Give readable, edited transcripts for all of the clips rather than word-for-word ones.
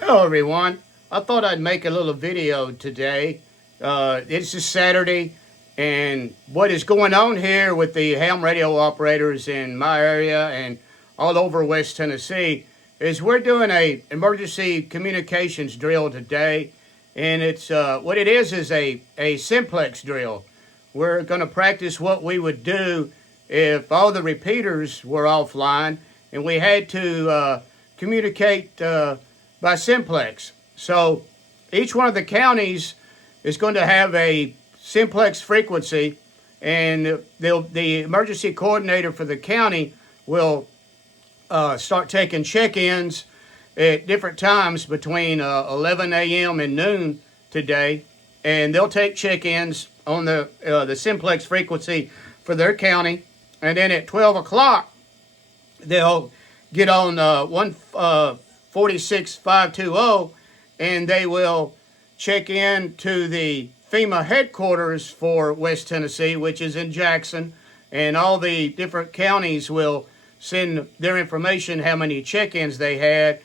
Hello everyone. I thought I'd make a little video today. It's a Saturday, and what is going on here with the ham radio operators in my area and all over West Tennessee is we're doing a emergency communications drill today, and it's what it is a simplex drill. We're going to practice what we would do if all the repeaters were offline and we had to communicate by simplex. So each one of the counties is going to have a simplex frequency, and the emergency coordinator for the county will start taking check-ins at different times between 11 a.m. and noon today, and they'll take check-ins on the simplex frequency for their county, and then at 12 o'clock they'll get on 146,520, and they will check in to the FEMA headquarters for West Tennessee, which is in Jackson, and all the different counties will send their information, how many check-ins they had,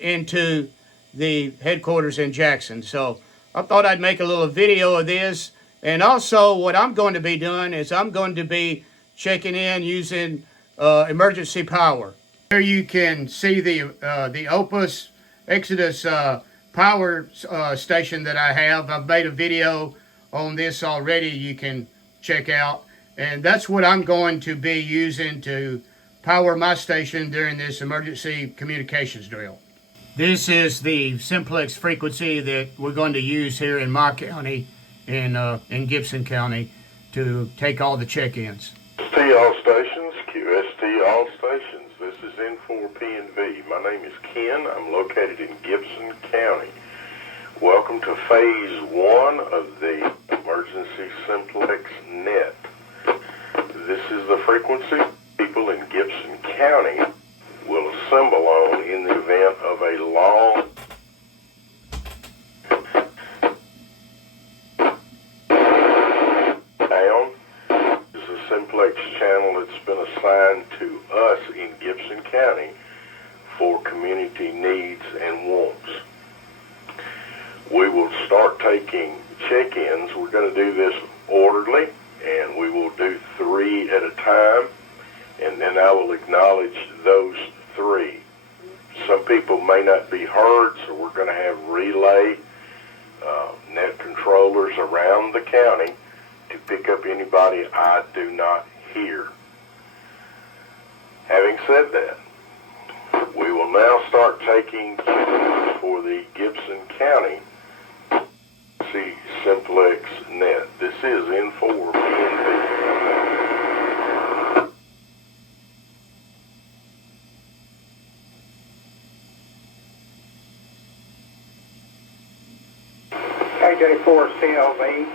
into the headquarters in Jackson. So I thought I'd make a little video of this, and also what I'm going to be doing is I'm going to be checking in using emergency power. Here you can see the Opus Exodus power station that I have. I've made a video on this already you can check out, and that's what I'm going to be using to power my station during this emergency communications drill. This is the simplex frequency that we're going to use here in my county, in Gibson County, to take all the check-ins. QST all stations, QST all stations. This is N4PNV. My name is Ken. I'm located in Gibson County. Welcome to phase 1 of the emergency simplex net. This is the frequency people in Gibson County will assemble on in the event of a long simplex channel that's been assigned to us in Gibson County for community needs and wants. We will start taking check-ins. We're going to do this orderly, and we will do 3 at a time, and then I will acknowledge those 3. Some people may not be heard, so we're going to have relay net controllers around the county to pick up anybody I do not hear. Having said that, we will now start taking cues for the Gibson County simplex net. This is N4PNV. KJ4CLV.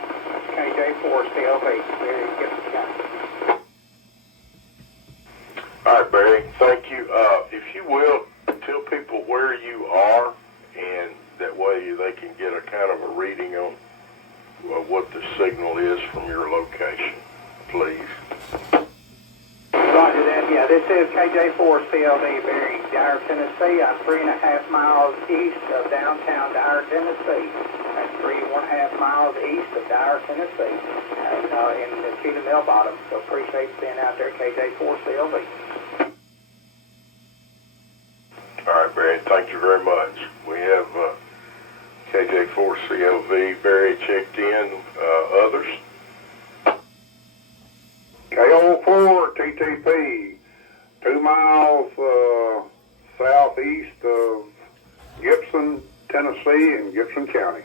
KJ4CLV, Barry, Gibson County. All right, Barry, thank you. If you will, tell people where you are, and that way they can get a kind of a reading on what the signal is from your location, please. Roger that. Yeah, this is KJ4CLV, Barry, Dyer, Tennessee. I'm 3.5 miles east of downtown Dyer, Tennessee. That's 3.5 miles east of Dyer, Tennessee, and in the Cheetah Mill Bottom. So appreciate being out there, KJ4CLV. All right, Barry, thank you very much. We have KJ4CLV, Barry checked in. Others? KO4 TTP, 2 miles southeast of Gibson, Tennessee, in Gibson County.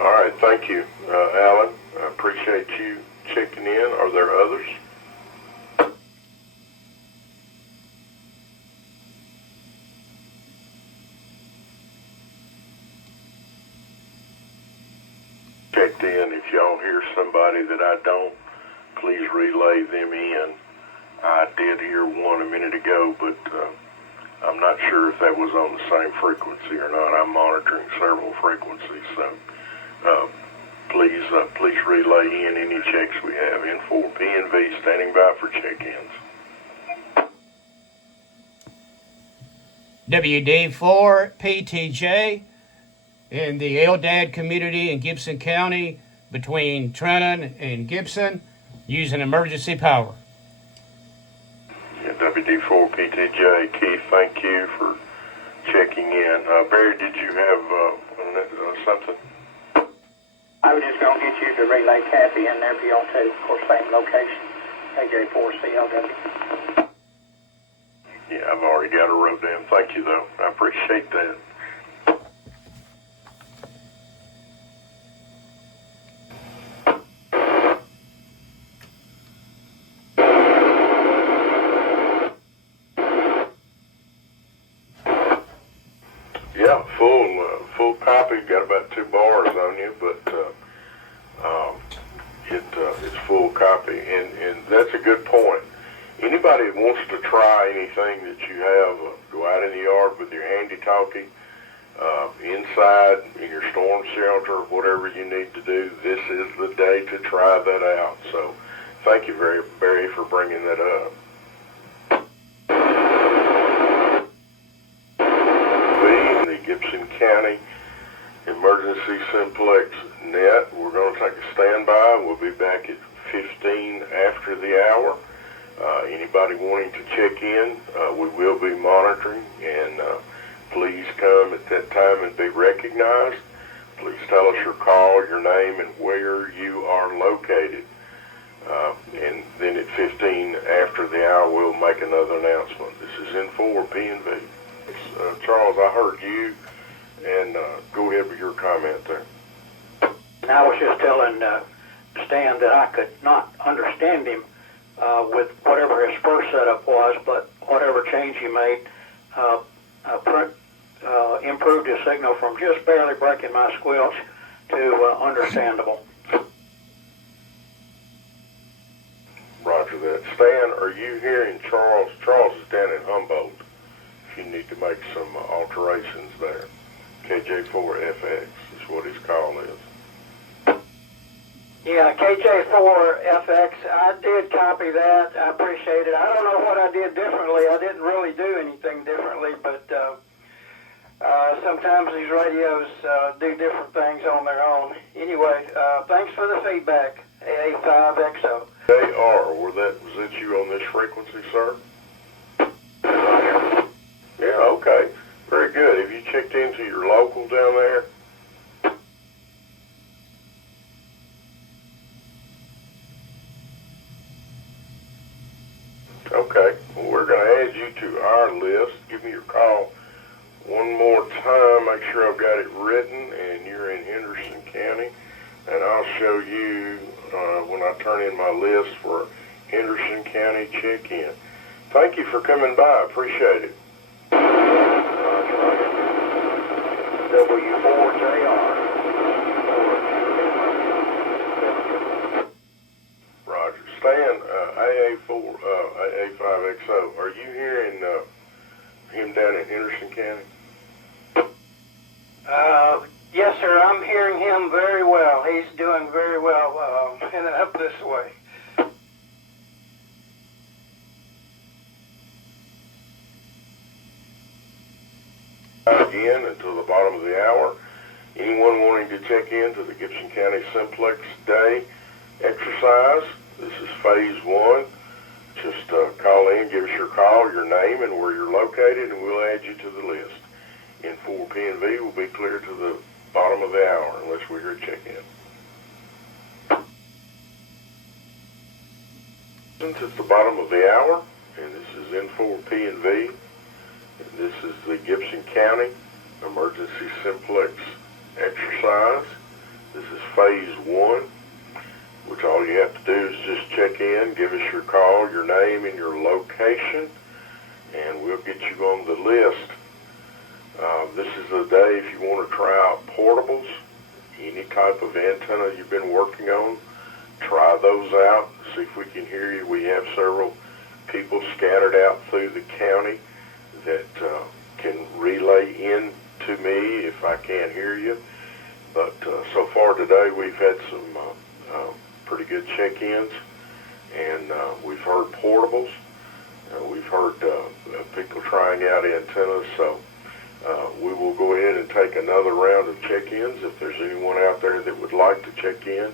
All right, thank you, Alan. I appreciate you checking in. Are there others? Checked in. If y'all hear somebody that I don't, please relay them in. I did hear one a minute ago, but I'm not sure if that was on the same frequency or not. I'm monitoring several frequencies, so please relay in any checks we have. N4PNV standing by for check-ins. Roger that. Yeah, this is KJ4CLV, Barry, Dyer, Tennessee. I'm 3.5 miles east of downtown Dyer, Tennessee. That's 3.5 miles east of Dyer, Tennessee. And the Cheetah Mill Bottom. So appreciate being out there, KJ4CLV. All right, thank you. Barry, checked in. Others? WD4PTJ in the Eldad community in Gibson County between Trenton and Gibson using emergency power. Yeah, WD4PTJ, Keith, thank you for checking in. Barry, did you have something? I was just going to get you to relay Kathy in there if you want to. Of course, same location, KJ4CLW. Yeah, I've already got her wrote down. Thank you, though. I appreciate that. Yeah, full copy. Got about 2 bars on you, but it's full copy, and that's a good point. Anybody that wants to try anything that you have, go out in the yard with your handy-talkie, inside in your storm shelter, whatever you need to do, this is the day to try that out. So thank you, Barry, for bringing that up. We in the Gibson County Emergency Simplex net, we're going to take a standby. We'll be back at 15 after the hour. Anybody wanting to check in, we will be monitoring, and please come at that time and be recognized. Please tell us your call, your name, and where you are located. And then at 15 after the hour, we'll make another announcement. This is N4 PNV. Charles, I heard you, and go ahead with your comment there. And I was just telling Stan that I could not understand him with whatever his first setup was, but whatever change he made improved his signal from just barely breaking my squelch to understandable. Roger that. Stan, are you hearing Charles? Charles is down in Humboldt. If you need to make some alterations there. KJ4FX is what his call is. Yeah, KJ4FX, I did copy that. I appreciate it. I don't know what I did differently. I didn't really do anything differently, but sometimes these radios do different things on their own. Anyway, thanks for the feedback, AA5XO. They are. Was that you on this frequency, sir? Yeah, okay. Very good. Have you checked into your local down there? Okay. Well, we're going to add you to our list. Give me your call one more time. Make sure I've got it written, and you're in Henderson County. And I'll show you when I turn in my list for Henderson County check-in. Thank you for coming by. Appreciate it. W4JR. Roger. Stan, AA5XO, are you hearing him down in Henderson County? Yes, sir, I'm hearing him very well. He's doing very well heading up this way. Again until the bottom of the hour. Anyone wanting to check in to the Gibson County Simplex Day exercise, this is phase 1. Just call in, give us your call, your name, and where you're located, and we'll add you to the list. N4 PNV will be clear to the bottom of the hour unless we hear a check-in. Since it's the bottom of the hour, and this is N4 PNV, and this is the Gibson County Emergency Simplex exercise. This is phase 1, which all you have to do is just check in, give us your call, your name, and your location, and we'll get you on the list. This is the day if you want to try out portables, any type of antenna you've been working on, try those out, see if we can hear you. We have several people scattered out through the county that can relay in to me if I can't hear you. But so far today we've had some pretty good check-ins, and we've heard portables. We've heard people trying out antennas, so we will go ahead and take another round of check-ins. If there's anyone out there that would like to check in,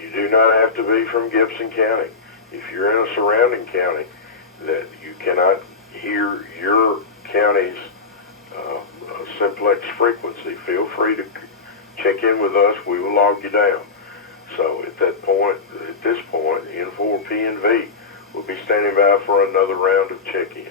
you do not have to be from Gibson County. If you're in a surrounding county that you cannot hear your county's Simplex frequency, feel free to check in with us. We will log you down. So at this point, N4PNV will be standing by for another round of check-ins.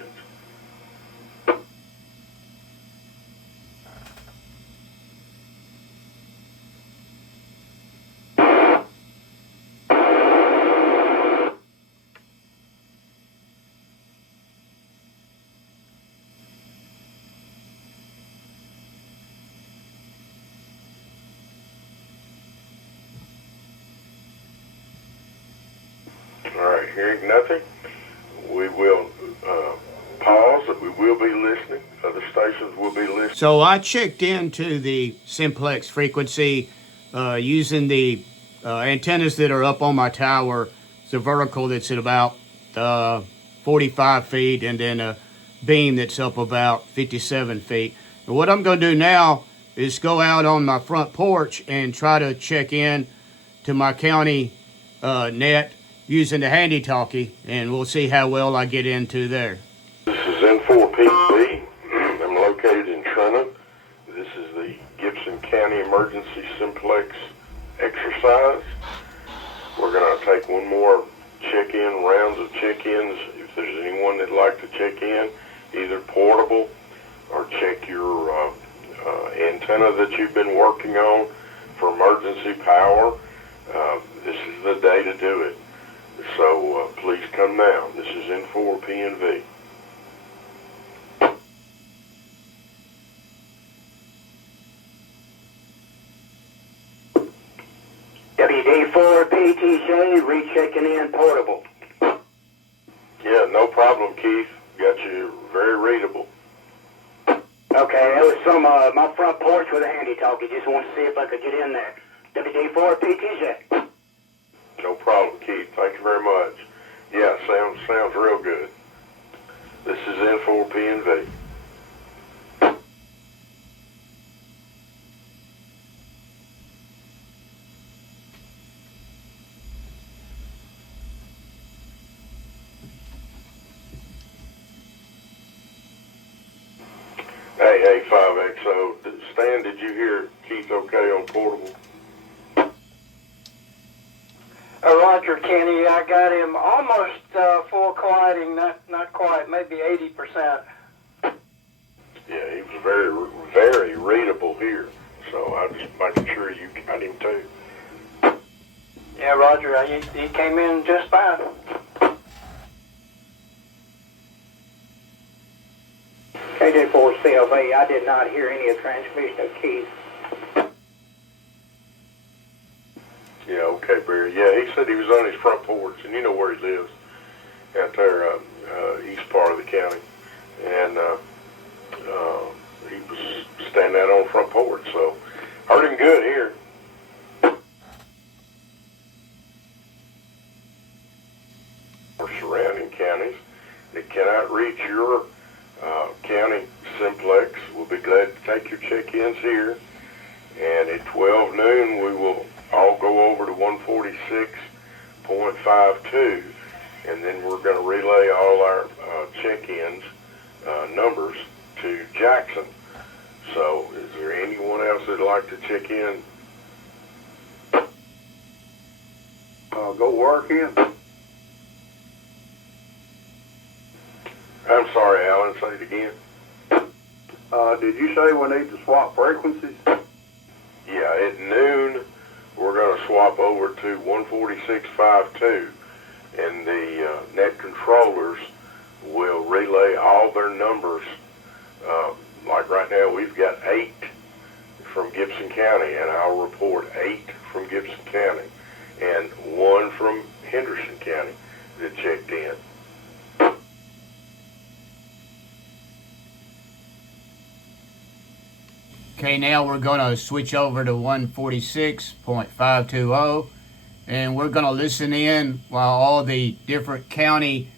All right, hearing nothing, we will pause. We will be listening. Other stations will be listening. So I checked into the Simplex frequency using the antennas that are up on my tower. It's a vertical that's at about 45 feet, and then a beam that's up about 57 feet. And what I'm going to do now is go out on my front porch and try to check in to my county net using the handy-talkie, and we'll see how well I get into there. This is N4PB. I'm located in Trenton. This is the Gibson County Emergency Simplex exercise. We're going to take one more check-in, rounds of check-ins. If there's anyone that'd like to check in, either portable or check your antenna that you've been working on for emergency power, this is the day to do it. So please come now. This is N4PNV. WD4PTJ, rechecking in portable. Yeah, no problem, Keith. Got you very readable. Okay, that was from my front porch with a handy-talkie. Just wanted to see if I could get in there. WD4PTJ. No problem, Keith. Thank you very much. Yeah, sounds real good. This is N4PNV. Hey, 5XO. Stan, did you hear Keith okay on portable? Roger, Kenny, I got him almost full quieting, not quite, maybe 80%. Yeah, he was very, very readable here. So I'm just making sure you got him too. Yeah, Roger, he came in just fine. KJ4CLV, I did not hear any of the transmission of Keith. Yeah, okay, Barry. Yeah, he said he was on his front porch, and you know where he lives, out there, east part of the county. And he was standing out on the front porch, so heard him good here. For surrounding counties that cannot reach your county Simplex, we'll be glad to take your check-ins here. And at 12 noon, we will all go over to 146.52, and then we're going to relay all our check-ins numbers to Jackson. So is there anyone else that'd like to check in? Go work in. I'm sorry, Alan, say it again. Did you say we need to swap frequencies? Yeah, at noon, we're going to swap over to 146.52, and the net controllers will relay all their numbers. Like right now, we've got 8 from Gibson County, and I'll report 8 from Gibson County, and 1 from Henderson County that checked in. Okay, now we're going to switch over to 146.520, and we're going to listen in while all the different county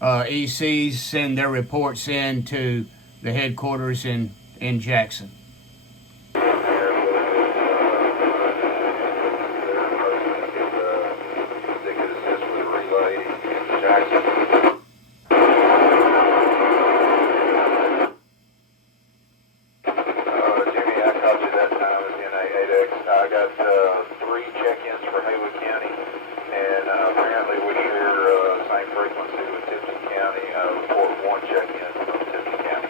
ECs send their reports in to the headquarters in Jackson. I got 3 check-ins for Haywood County, and apparently we share same frequency with Gibson County. Report 1 check-in from Gibson County.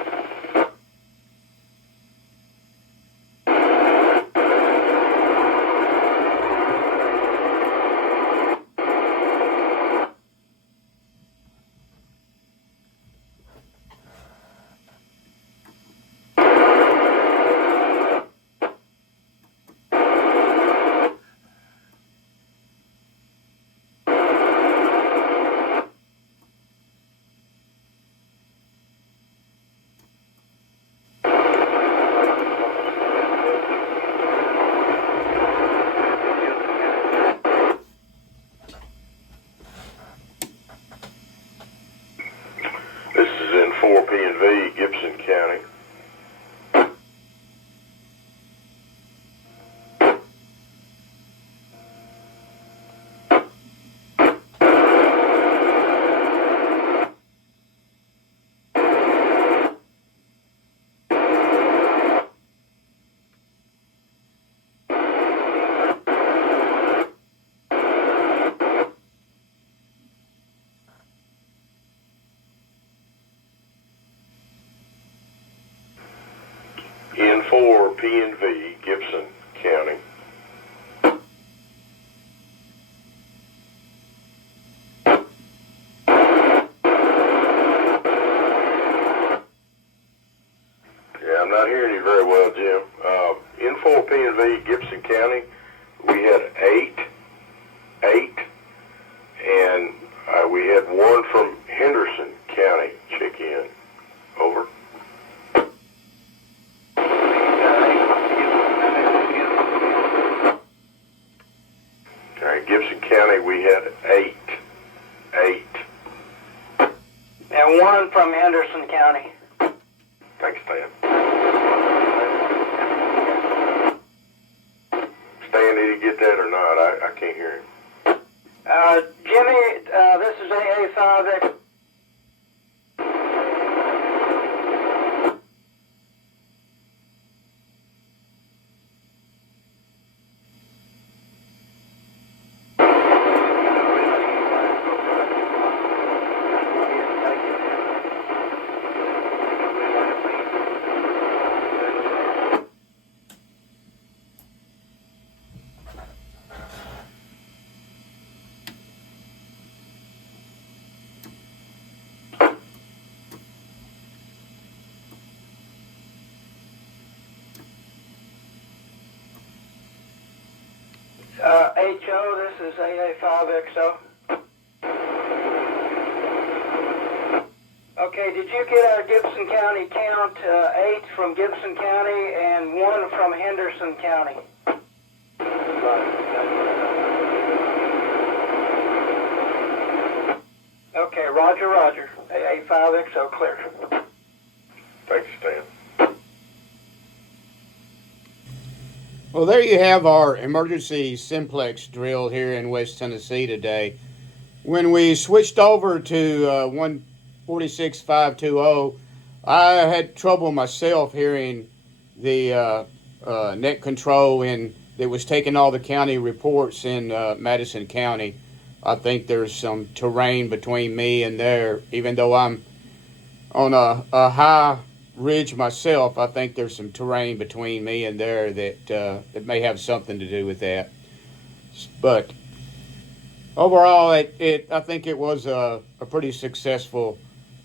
This is in 4P&V, Gibson County. In 4P&V, Gibson County. Yeah, I'm not hearing you very well, Jim. In 4P&V, Gibson County, we had 8, and we had 1 from Henderson County check in. Over. Gibson County, we had 8. And 1 from Henderson County. Thanks, Stan. Stan, did he get that or not? I can't hear him. Jimmy, this is AA5X. HO, this is AA5XO. Okay, did you get our Gibson County count? 8 from Gibson County and 1 from Henderson County. Okay, roger. AA5XO clear. Thanks, Stan. Well, there you have our emergency Simplex drill here in West Tennessee today. When we switched over to 146520, I had trouble myself hearing the net control and it was taking all the county reports in Madison County. I think there's some terrain between me and there. Even though I'm on a high ridge myself, I think there's some terrain between me and there that may have something to do with that. But overall, I think it was a pretty successful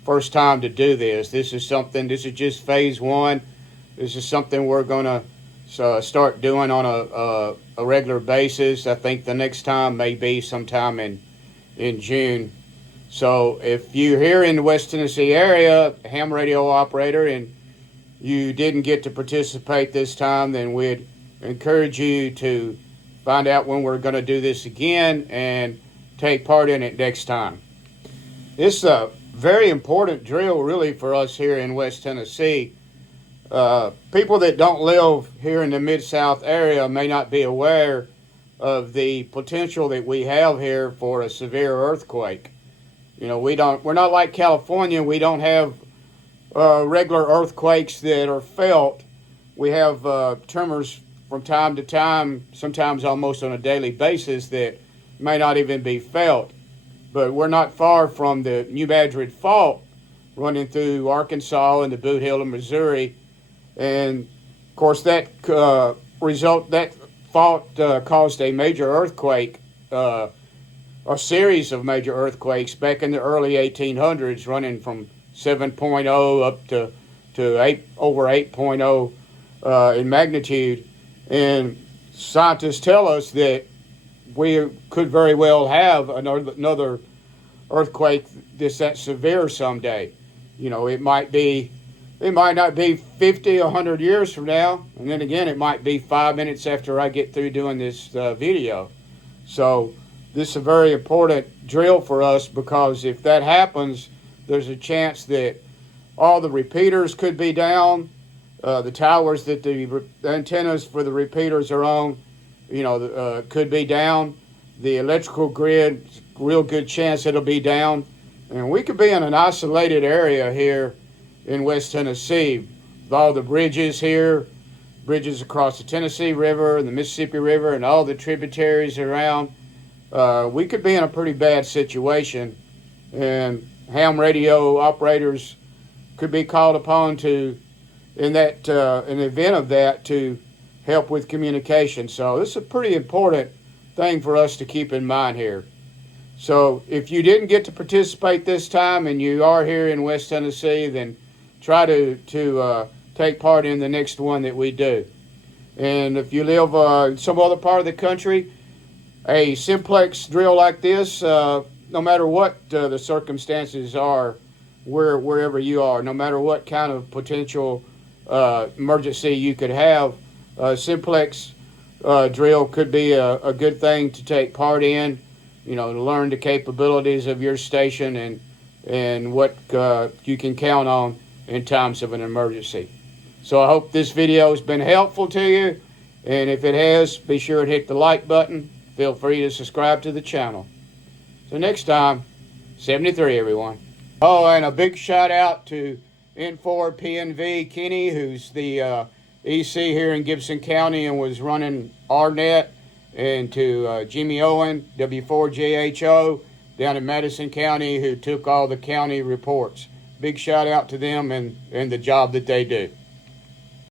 first time to do this. This is just phase 1. This is something we're going to start doing on a regular basis. I think the next time may be sometime in June. So if you're here in the West Tennessee area, ham radio operator, and you didn't get to participate this time, then we'd encourage you to find out when we're going to do this again and take part in it next time. This very important drill really for us here in West Tennessee. People that don't live here in the Mid-South area may not be aware of the potential that we have here for a severe earthquake. You know, we're not like California. We don't have regular earthquakes that are felt. We have tremors from time to time, sometimes almost on a daily basis, that may not even be felt. But we're not far from the New Madrid Fault running through Arkansas and the Boot Hill of Missouri. And of course that fault caused a major earthquake, a series of major earthquakes back in the early 1800s, running from 7.0 up to over 8.0 in magnitude. And scientists tell us that we could very well have another earthquake that severe someday. You know, it might not be 50, 100 years from now, and then again, it might be 5 minutes after I get through doing this video. So this is a very important drill for us, because if that happens, there's a chance that all the repeaters could be down, the towers that the antennas for the repeaters are on, could be down. The electrical grid, real good chance it'll be down. And we could be in an isolated area here in West Tennessee with all the bridges here, bridges across the Tennessee River and the Mississippi River and all the tributaries around. We could be in a pretty bad situation, and ham radio operators could be called upon to, in the event of that, to help with communication. So this is a pretty important thing for us to keep in mind here. So if you didn't get to participate this time and you are here in West Tennessee, then try to take part in the next one that we do. And if you live in some other part of the country, a simplex drill like this, no matter what the circumstances are, wherever you are, no matter what kind of potential emergency you could have, simplex drill could be a good thing to take part in, to learn the capabilities of your station and what you can count on in times of an emergency. So I hope this video has been helpful to you, and if it has, be sure to hit the like button. Feel free to subscribe to the channel. So next time, 73 everyone. Oh, and a big shout out to N4 PNV Kenny, who's the EC here in Gibson County and was running RNet, and to Jimmy Owen, W4JHO, down in Madison County, who took all the county reports. Big shout out to them and the job that they do.